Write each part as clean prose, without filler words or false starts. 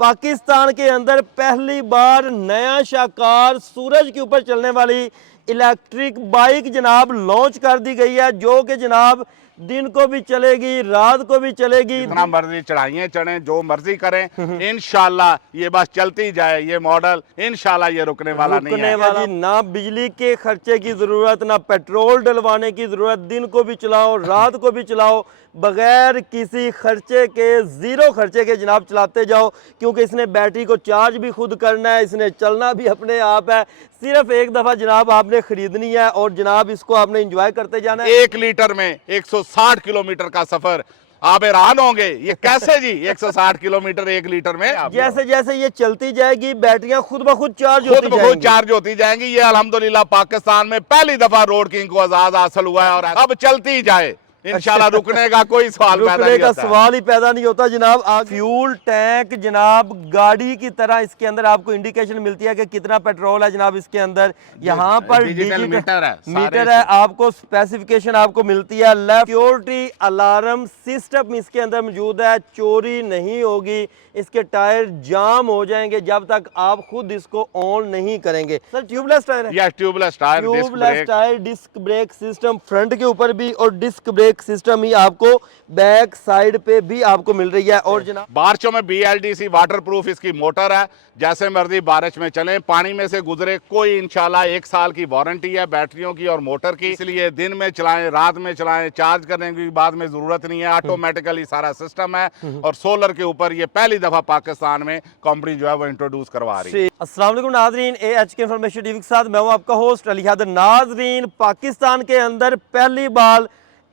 पाकिस्तान के अंदर पहली बार नया शाकार सूरज के ऊपर चलने वाली इलेक्ट्रिक बाइक जनाब लॉन्च कर दी गई है, जो कि जनाब दिन को भी चलेगी, रात को भी चलेगी। जितना मर्जी चढ़ाइए चढ़े, जो मर्जी करें, इंशाल्लाह ये बस चलती जाए। ये मॉडल इंशाल्लाह ये रुकने वाला नहीं है। ना बिजली के खर्चे की ज़रूरत, ना पेट्रोल डलवाने की ज़रूरत। दिन को भी चलाओ, रात को भी चलाओ, बगैर किसी खर्चे के, ज़ीरो खर्चे के जनाब चलाते जाओ, क्योंकि इसने बैटरी को चार्ज भी खुद करना है, इसने चलना भी अपने आप है। सिर्फ एक दफ़ा जनाब आपने ख़रीदनी है और जनाब इसको आपने इंजॉय करते जाना है। 1 लीटर में 160 किलोमीटर का सफर, आप हैरान होंगे ये कैसे जी 160 किलोमीटर 1 लीटर में। जैसे जैसे ये चलती जाएगी बैटरियां खुद ब खुद चार्ज होती जाएंगी। चार्ज होती जाएंगी। ये अल्हम्दुलिल्लाह पाकिस्तान में पहली दफा रोड किंग को आजाद हासिल हुआ है और अब चलती जाए इंशाल्लाह। रुकने का कोई सवाल सवाल ही पैदा नहीं होता जनाब। फ्यूल टैंक जनाब गाड़ी की तरह इसके अंदर आपको इंडिकेशन मिलती है कि कितना पेट्रोल है जनाब इसके अंदर। यहाँ पर डिजिटल मीटर है, आपको स्पेसिफिकेशन आपको मिलती है। सिक्योरिटी अलार्म सिस्टम इसके अंदर मौजूद है, चोरी नहीं होगी, इसके टायर जाम हो जाएंगे जब तक आप खुद इसको ऑन नहीं करेंगे। सर ट्यूबलेस टायर है? Yes, tubeless tyre, disc brake system front के ऊपर भी और डिस्क ब्रेक सिस्टम ही आपको बैक साइड पे भी आपको मिल रही है। और जनाब बारिशों में BLDC वाटरप्रूफ इसकी मोटर है, जैसे मर्जी बारिश में चलें, पानी में से गुजरे, कोई इंशाल्लाह 1 साल की वारंटी है बैटरियों की और मोटर की। इसलिए दिन में चलाएं, रात में चलाएं, चार्ज करने की बाद में जरूरत नहीं है, ऑटोमेटिकली सारा सिस्टम है। और सोलर के ऊपर ये पहली दफा पाकिस्तान में कंपनी जो है वो इंट्रोड्यूस करवा रही है। अस्सलाम वालेकुम नाजरीन, AHK इंफॉर्मेशन टीवी के साथ मैं हूं आपका होस्ट अली हैदर। नाजरीन, पाकिस्तान के अंदर पहली बार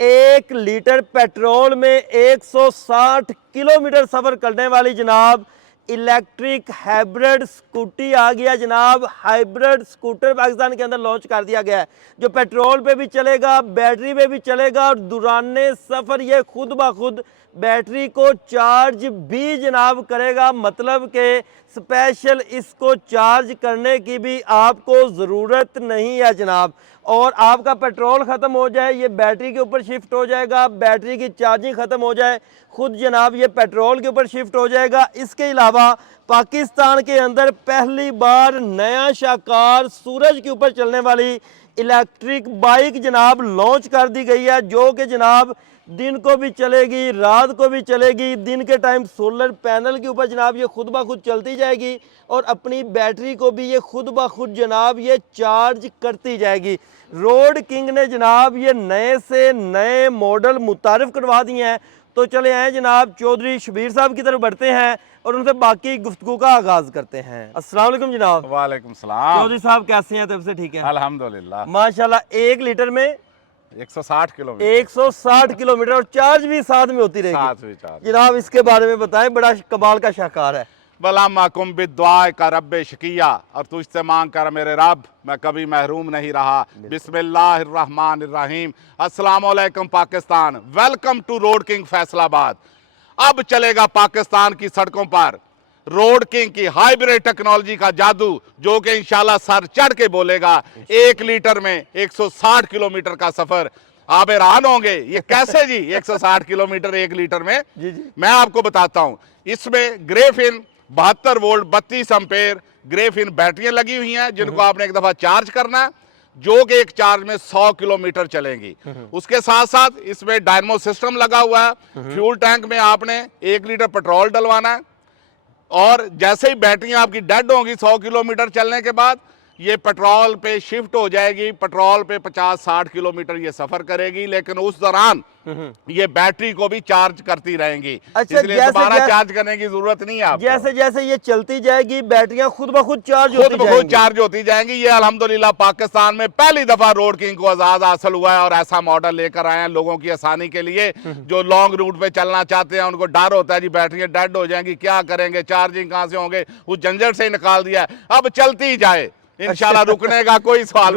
1 लीटर पेट्रोल में 160 किलोमीटर सफर करने वाली जनाब इलेक्ट्रिक हाइब्रिड स्कूटी आ गया जनाब। हाइब्रिड स्कूटर पाकिस्तान के अंदर लॉन्च कर दिया गया है, जो पेट्रोल पे भी चलेगा, बैटरी पे भी चलेगा और दौराने सफ़र ये खुद ब खुद बैटरी को चार्ज भी जनाब करेगा। मतलब कि स्पेशल इसको चार्ज करने की भी आपको ज़रूरत नहीं है जनाब। और आपका पेट्रोल ख़त्म हो जाए, ये बैटरी के ऊपर शिफ्ट हो जाएगा, बैटरी की चार्जिंग ख़त्म हो जाए, खुद जनाब ये पेट्रोल के ऊपर शिफ्ट हो जाएगा। इसके अलावा पाकिस्तान के अंदर पहली बार नया शाकार सूरज के ऊपर चलने वाली इलेक्ट्रिक बाइक जनाब लॉन्च कर दी गई है, जो कि जनाब दिन को भी चलेगी, रात को भी चलेगी। दिन के टाइम सोलर पैनल के ऊपर जनाब ये खुद ब खुद चलती जाएगी और अपनी बैटरी को भी ये खुद ब खुद जनाब ये चार्ज करती जाएगी। रोड किंग ने जनाब ये नए से नए मॉडल मुतारिफ करवा दिए हैं। तो चले आए जनाब चौधरी शबीर साहब की तरफ बढ़ते हैं और उनसे बाकी गुफ्तगू का आगाज करते हैं। अस्सलाम वालेकुम जनाब। वालेकुम सलाम। चौधरी साहब कैसे हैं? तब से ठीक है अल्हम्दुलिल्लाह। माशाल्लाह। 1 लीटर में 160 किलोमीटर, 160 किलोमीटर और चार्ज भी साथ में होती रहेगी जनाब। इसके बारे में बताएं, बड़ा कमाल का शाकार है। बलामाकुम बिद्दुआ का रब्बे शकिया, और तुझसे मांग कर मेरे रब मैं कभी महरूम नहीं रहा। बिस्मिल्लाहिर्रहमानिर्रहीम। अस्सलाम वालेकुम Pakistan, welcome to Road King Faisalabad. अब चलेगा पाकिस्तान की सड़कों पर रोड किंग की हाइब्रिड टेक्नोलॉजी का जादू, जो कि इंशाल्लाह सर चढ़ के बोलेगा। 1 लीटर में 160 किलोमीटर का सफर, आप हैरान होंगे ये कैसे जी 160 किलोमीटर 1 लीटर में। मैं आपको बताता हूं, इसमें ग्रेफिन 72 वोल्ट 32 एम्पेयर ग्रेफिन बैटरियां लगी हुई हैं, जिनको आपने एक दफा चार्ज करना है, जो कि एक चार्ज में 100 किलोमीटर चलेंगी। उसके साथ साथ इसमें डायनमो सिस्टम लगा हुआ है। फ्यूल टैंक में आपने 1 लीटर पेट्रोल डलवाना है और जैसे ही बैटरियां आपकी डेड होंगी 100 किलोमीटर चलने के बाद ये पेट्रोल पे शिफ्ट हो जाएगी। पेट्रोल पे 50-60 किलोमीटर ये सफर करेगी, लेकिन उस दौरान ये बैटरी को भी चार्ज करती रहेंगी। इसलिए दोबारा चार्ज करने की जरूरत नहीं है। जैसे जैसे ये चलती जाएगी बैटरियां खुद ब खुद चार्ज होती जाएंगी। ये अल्हम्दुलिल्लाह पाकिस्तान में पहली दफा रोड किंग को आजाद हासिल हुआ है और ऐसा मॉडल लेकर आए हैं लोगों की आसानी के लिए। जो लॉन्ग रूट पे चलना चाहते हैं, उनको डर होता है जी बैटरियां डेड हो जाएंगी, क्या करेंगे, चार्जिंग कहां से होंगे, उस झंझट से ही निकाल दिया है। अब चलती जाए इंशाल्लाह, रुकने का कोई सवाल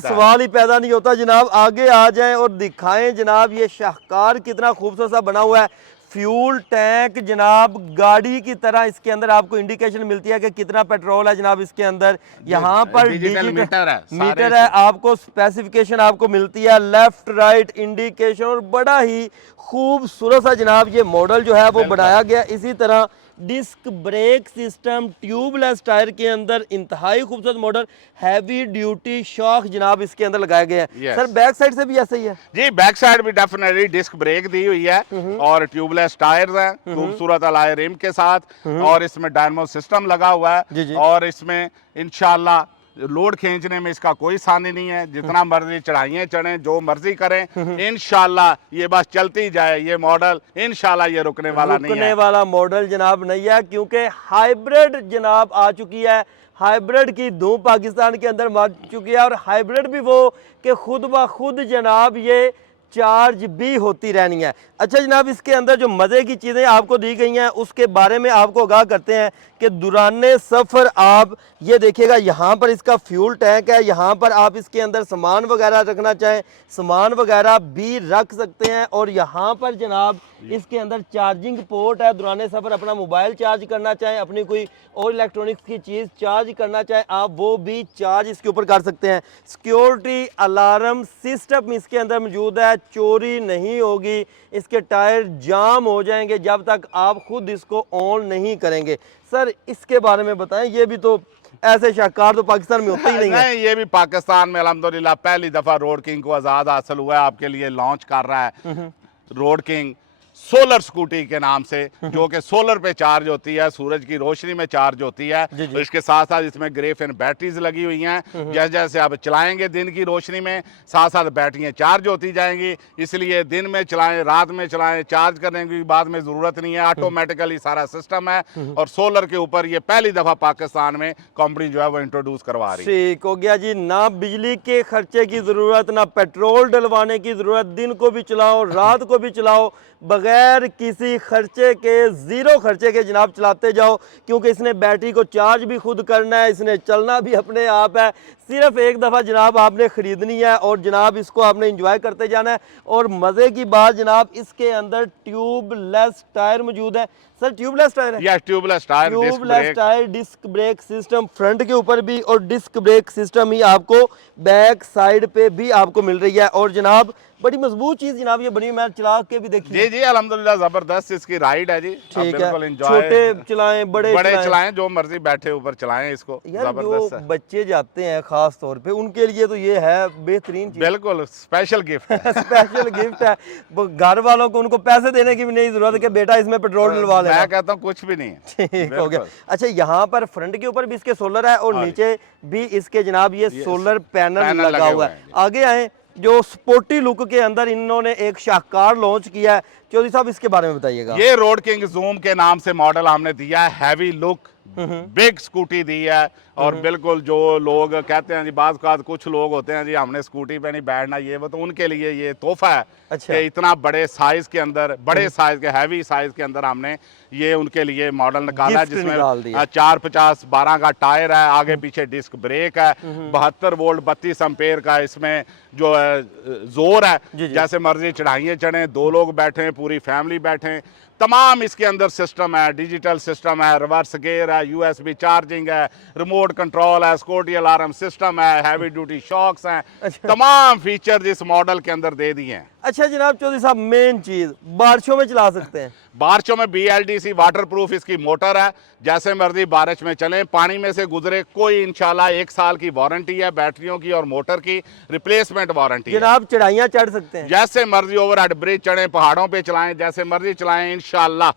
सवाल ही पैदा नहीं होता जनाब। आगे आ जाएं और दिखाएं जनाब ये शाहकार कितना खूबसूरत सा बना हुआ है। फ्यूल टैंक जनाब गाड़ी की तरह इसके अंदर आपको इंडिकेशन मिलती है कि कितना पेट्रोल है जनाब इसके अंदर। यहाँ पर डिजिटल मीटर है, आपको स्पेसिफिकेशन आपको मिलती है, लेफ्ट राइट इंडिकेशन, और बड़ा ही खूबसूरत सा जनाब ये मॉडल जो है वो बनाया गया। इसी तरह disc brake system, tubeless tyre के अंदर इंतहाई खूबसूरत मॉडल, हैवी ड्यूटी शॉक जनाब इसके अंदर लगाए गए हैं। Yes. सर बैक साइड से भी ऐसा ही है? जी, बैक साइड भी डेफिनेटली डिस्क ब्रेक दी हुई है और ट्यूबलेस टायर्स हैं, खूबसूरत अलॉय रिम के साथ, और इसमें डायनामो सिस्टम लगा हुआ जी, है जी। और इसमें इंशाल्लाह लोड खींचने में इसका कोई सानी नहीं है, जितना मर्जी चढ़ाइए चढ़ें, जो मर्जी करें, इंशाल्लाह ये बस चलती जाए। ये मॉडल इंशाल्लाह ये रुकने वाला नहीं रुकने है। वाला मॉडल जनाब नहीं है, क्योंकि हाइब्रिड जनाब आ चुकी है। हाइब्रिड की धूम पाकिस्तान के अंदर मच चुकी है, और हाइब्रिड भी वो कि खुद ब खुद जनाब ये चार्ज भी होती रहनी है। अच्छा जनाब, इसके अंदर जो मज़े की चीज़ें आपको दी गई हैं उसके बारे में आपको आगाह करते हैं कि दुराने सफ़र आप ये देखिएगा, यहाँ पर इसका फ्यूल टैंक है, यहाँ पर आप इसके अंदर सामान वगैरह रखना चाहें सामान वगैरह भी रख सकते हैं, और यहाँ पर जनाब इसके अंदर चार्जिंग पोर्ट है। दुराने सफ़र अपना मोबाइल चार्ज करना चाहें, अपनी कोई और इलेक्ट्रॉनिक्स की चीज़ चार्ज करना चाहें, आप वो भी चार्ज इसके ऊपर कर सकते हैं। सिक्योरिटी अलार्म सिस्टम इसके अंदर मौजूद है, चोरी नहीं होगी, इसके टायर जाम हो जाएंगे जब तक आप खुद इसको ऑन नहीं करेंगे। सर इसके बारे में बताएं, ये भी तो ऐसे शाहकार तो पाकिस्तान में होते ही नहीं है। नहीं, ये भी पाकिस्तान में अल्हम्दुलिल्लाह पहली दफा रोड किंग को आजाद हासिल हुआ है, आपके लिए लॉन्च कर रहा है रोड किंग सोलर स्कूटी के नाम से, जो कि सोलर पे चार्ज होती है, सूरज की रोशनी में चार्ज होती है। जी, जी। तो इसके साथ साथ इसमें ग्रेफिन बैटरीज लगी हुई हैं, जैसे जैसे आप चलाएंगे दिन की रोशनी में, साथ साथ बैटरियां चार्ज होती जाएंगी, इसलिए दिन में चलाएं रात में चलाएं, चार्ज करने की बाद में ज़रूरत नहीं है, ऑटोमेटिकली सारा सिस्टम है। और सोलर के ऊपर ये पहली दफ़ा पाकिस्तान में कंपनी जो है वो इंट्रोड्यूस करवा रही है। ठीक हो गया जी, ना बिजली के खर्चे की ज़रूरत, ना पेट्रोल डलवाने की ज़रूरत, दिन को भी चलाओ रात को भी चलाओ, बगैर किसी खर्चे के, ज़ीरो खर्चे के जनाब चलाते जाओ, क्योंकि इसने बैटरी को चार्ज भी खुद करना है, इसने चलना भी अपने आप है। सिर्फ एक दफ़ा जनाब आपने ख़रीदनी है और जनाब इसको आपने इंजॉय करते जाना है। और मज़े की बात जनाब, इसके अंदर ट्यूबलेस टायर मौजूद है। सर ट्यूबलेस टायर है? Yes, tubeless tyre, disc tubeless brake. Tyre, disc brake system front के ऊपर भी, और डिस्क ब्रेक सिस्टम ही आपको बैक साइड पे भी आपको मिल रही है। और जनाब बड़ी मजबूत चीज जनाब ये बनी, मैं चला के भी देखी। जी जी, अल्हम्दुलिल्लाह जबरदस्त इसकी राइड है जी। ठीक बिल्कुल है, एंजॉय, छोटे चलाएं बड़े चलाएं, जो मर्जी बैठे ऊपर चलाएं इसको। यार जो जबरदस्त है, बच्चे जाते हैं खास तौर पे उनके लिए तो ये है बेहतरीन चीज। बिल्कुल स्पेशल गिफ्ट है। स्पेशल गिफ्ट है। वो घर वालों को उनको पैसे देने की भी नहीं जरूरत है कि बेटा इसमें पेट्रोल डलवा लेना। मैं कहता हूँ कुछ भी नहीं है। ठीक हो गया। बिल्कुल। अच्छा यहाँ पर फ्रंट के ऊपर भी इसके सोलर है, और हाँ। नीचे भी इसके जनाब ये सोलर पैनल पैनल लगा लगे हुआ हुए है। हैं। आगे आए, जो स्पोर्टी लुक के अंदर इन्होंने एक शाहकार लॉन्च किया है, चौधरी साहब इसके बारे में बताइएगा। ये रोड किंग जूम के नाम से मॉडल हमने दिया है, हैवी लुक बिग स्कूटी दी है। और बिल्कुल जो लोग कहते हैं जी, बाज़ औक़ात कुछ लोग होते हैं जी हमने स्कूटी पे नहीं बैठना, ये वो, तो उनके लिए ये तोहफा है। अच्छा। कि इतना बड़े साइज के अंदर, बड़े साइज के हैवी साइज के अंदर हमने ये उनके लिए मॉडल निकाला है, गिफ्ट निकाल दिया। जिसमें 450/12 का टायर है, आगे पीछे डिस्क ब्रेक है, 72 वोल्ट 32 एम्पेयर का इसमें जो है जोर है। जी, जी। जैसे मर्जी चढ़ाइए चढ़ें, 2 लोग बैठे, पूरी फैमिली बैठे, तमाम इसके अंदर सिस्टम है, डिजिटल सिस्टम है, रिवर्स गियर है, यूएसबी चार्जिंग है, रिमोट कंट्रोल है, सिक्योरिटी अलार्म सिस्टम है, हैवी ड्यूटी शॉक्स हैं। अच्छा। तमाम फीचर इस मॉडल के अंदर दे दिए हैं। अच्छा जनाब चौधरी साहब, मेन चीज बारिशों में चला सकते हैं? बारिशों में BLDC वाटर प्रूफ इसकी मोटर है, जैसे मर्जी बारिश में चलें, पानी में से गुजरे, कोई इंशाल्लाह 1 साल की वारंटी है बैटरियों की और मोटर की, रिप्लेसमेंट वारंटी है। जनाब चढ़ाइयाँ चढ़ सकते हैं? जैसे मर्जी ओवरहेड ब्रिज चढ़ें, पहाड़ों पे चलाएं, जैसे मर्जी चलाएं, इंशाल्लाह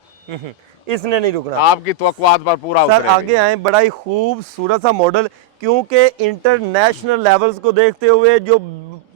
इसने नहीं रुकना। आपकी तवक्कुआत पर पूरा सर उतरेगा। आगे आए, बड़ा ही खूबसूरत सा मॉडल, क्योंकि इंटरनेशनल लेवल्स को देखते हुए जो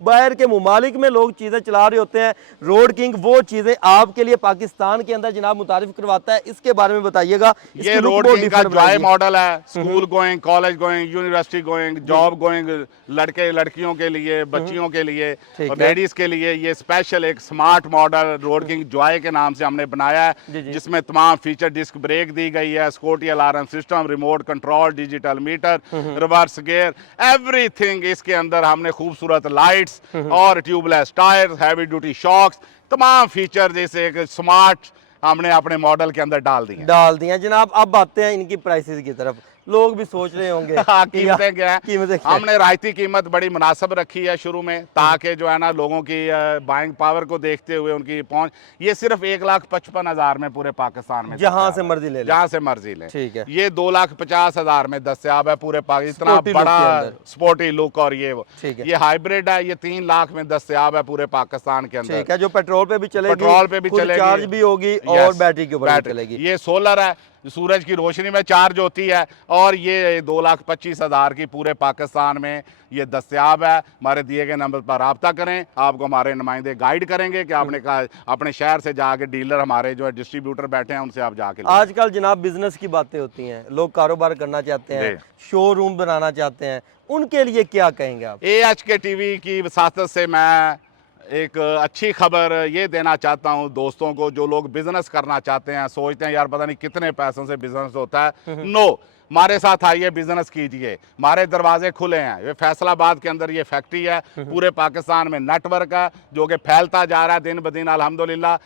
बाहर के मुमालिक में लोग चीज़ें चला रहे होते हैं, रोड किंग वो चीज़ें आपके लिए पाकिस्तान के अंदर जनाब मुतारिफ करवाता है। इसके बारे में बताइएगा। ये रोड किंग का जॉय मॉडल है, school going, college going, university going, job going, लड़के लड़कियों के लिए, बच्चियों के लिए और लेडीज के लिए ये स्पेशल एक smart model road king Joy के नाम से हमने बनाया है, जिसमें तमाम फीचर, डिस्क ब्रेक दी गई है, security alarm system, remote control, digital meter, reverse gear, everything इसके अंदर हमने खूबसूरत लाइट्स और tubeless tyre, heavy duty shocks, तमाम फीचर जैसे एक स्मार्ट हमने अपने मॉडल के अंदर डाल दिए जनाब। अब आते हैं इनकी प्राइसेस की तरफ। लोग भी सोच रहे होंगे हाँ, कि कीमतें क्या है। कीमतें क्या है? हमने रायती कीमत बड़ी मुनासिब रखी है शुरू में, ताकि जो है ना लोगों की बाइंग पावर को देखते हुए उनकी पहुंच, ये सिर्फ 1,55,000 में पूरे पाकिस्तान में जहां दस्तयाब से है। मर्जी ले लें। जहां से मर्जी लें। ठीक है। ये 2,50,000 में दस्तयाब है पूरे पाकिस्तान, Sporty इतना look के बड़ा अंदर। Sporty look. और ये वो ठीक है। ये हाइब्रिड है, ये 3 लाख में दस्तयाब है पूरे पाकिस्तान के अंदर। ठीक है, जो पेट्रोल पे भी चलेगी, पेट्रोल पे भी खुद चलेगी, चार्ज भी होगी और यस, बैटरी के ऊपर भी बैटरी। चलेगी। ये सोलर है, सूरज की रोशनी में चार्ज होती है, और ये 2,25,000 की पूरे पाकिस्तान में ये दस्तयाब है। हमारे दिए गए नंबर पर रब्ता करें, आपको हमारे नुमाइंदे गाइड करेंगे कि आपने कहा अपने शहर से जाके डीलर, हमारे जो है डिस्ट्रीब्यूटर बैठे हैं, उनसे आप जाके लें। आजकल जनाब बिजनेस की बातें होती हैं, लोग कारोबार करना चाहते हैं, शोरूम बनाना चाहते हैं, उनके लिए क्या कहेंगे आप? AHK टीवी की वसातत से मैं एक अच्छी खबर ये देना चाहता हूँ दोस्तों को, जो लोग बिजनेस करना चाहते हैं, सोचते हैं यार पता नहीं कितने पैसों से बिजनेस होता है। नो, हमारे साथ आइए, बिजनेस कीजिए, हमारे दरवाजे खुले हैं। ये फैसलाबाद के अंदर ये फैक्ट्री है, पूरे पाकिस्तान में नेटवर्क है जो कि फैलता जा रहा है दिन ब दिन अल्हम्दुलिल्लाह।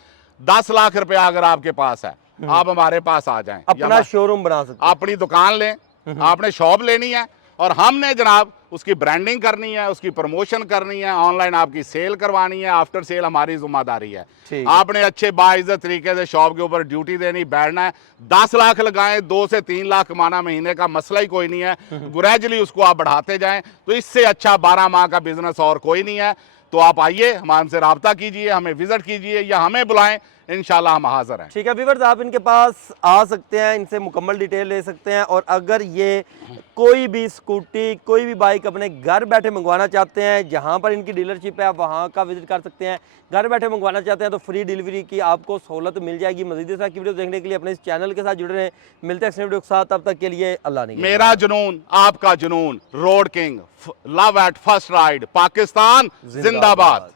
10 लाख रुपया अगर आपके पास है, आप हमारे पास आ जाएं, अपना शोरूम बना सकते हैं। अपनी दुकान लें, आपने शॉप लेनी है, और हमने जनाब उसकी ब्रांडिंग करनी है, उसकी प्रमोशन करनी है, ऑनलाइन आपकी सेल करवानी है, आफ्टर सेल हमारी जिम्मेदारी है। ठीक है। आपने अच्छे बाइज्जत तरीके से शॉप के ऊपर ड्यूटी देनी, बैठना है। 10 लाख लगाएं, 2 से 3 लाख कमाना महीने का मसला ही कोई नहीं है। ग्रेजुअली उसको आप बढ़ाते जाएं, तो इससे अच्छा 12 माह का बिजनेस और कोई नहीं है। तो आप आइए, हमसे रब्ता कीजिए, हमें विजिट कीजिए या हमें बुलाएं, इंशाल्लाह हम हाजिर हैं। ठीक है व्यूअर्स, आप इनके पास आ सकते हैं, इनसे मुकम्मल डिटेल ले सकते हैं। और अगर ये कोई भी स्कूटी, कोई भी बाइक अपने घर बैठे मंगवाना चाहते हैं, जहां पर इनकी डीलरशिप है आप वहां का विजिट कर सकते हैं। घर बैठे मंगवाना चाहते हैं तो फ्री डिलीवरी की आपको सहूलत मिल जाएगी। मज़ीद इस तरह की वीडियो देखने के लिए अपने इस चैनल के साथ जुड़े रहें। मिलते हैं नेक्स्ट वीडियो के साथ, तब तक के लिए अल्लाह ने। मेरा जुनून, आपका जुनून, road king, love at first ride, Pakistan जिंदाबाद।